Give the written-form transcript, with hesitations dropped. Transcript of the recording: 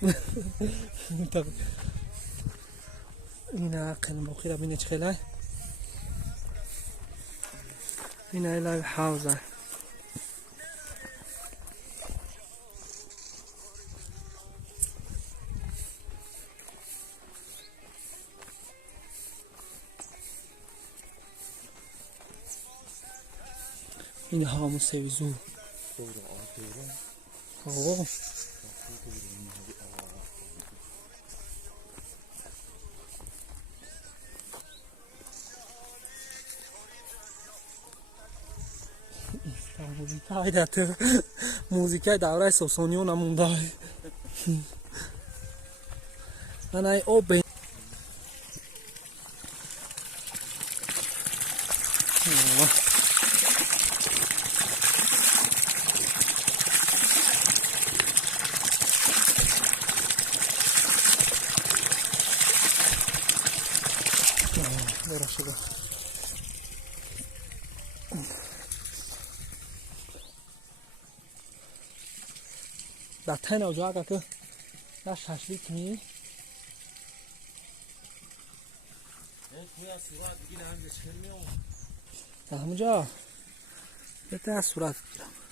طب هنا قلم أخيرا من خلال هنا إلى الحوزة این همون سویزو اوه موزیکای در موزیکای دوره ساسانیان نمونده من ای او بین شده در تن اوجا اگر که در ششلیک می در همونجا بهتر صورت بگیرم